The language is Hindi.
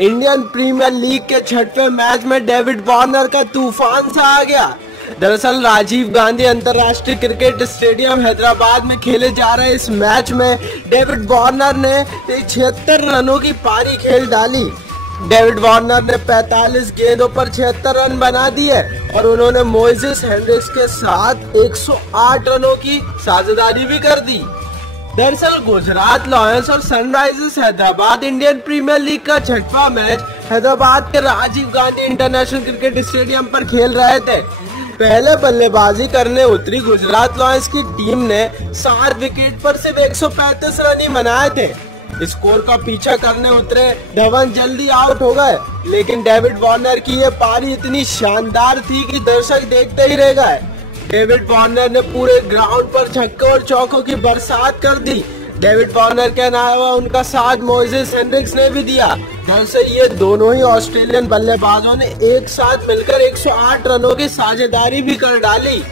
इंडियन प्रीमियर लीग के छठवें मैच में डेविड वार्नर का तूफान सा आ गया। दरअसल राजीव गांधी अंतर्राष्ट्रीय क्रिकेट स्टेडियम हैदराबाद में खेले जा रहे इस मैच में डेविड वार्नर ने 76 रनों की पारी खेल डाली। डेविड वार्नर ने 45 गेंदों पर 76 रन बना दिए और उन्होंने मोइसेस हेनरिक्स के साथ 108 रनों की साझेदारी भी कर दी। दरअसल गुजरात लॉयंस और Sunrisers Hyderabad Indian Premier League का छठवां मैच हैदराबाद के Rajiv Gandhi international cricket stadium पर खेल रहे थे। पहले बल्लेबाजी करने उतरी गुजरात लॉयंस की टीम ने 7 विकेट पर सिर्फ 135 रन ही बनाए थे। स्कोर का पीछा करने उतरे धवन जल्दी आउट हो गए, लेकिन डेविड वार्नर की ये पारी इतनी शानदार थी कि दर्शक देखते ही रह गए। डेविड वार्नर ने पूरे ग्राउंड पर छक्के और चौकों की बरसात कर दी। डेविड वार्नर के अलावा उनका साथ मोइसेस हेनरिक्स ने भी दिया। दरअसल ये दोनों ही ऑस्ट्रेलियन बल्लेबाजों ने एक साथ मिलकर 108 रनों की साझेदारी भी कर डाली।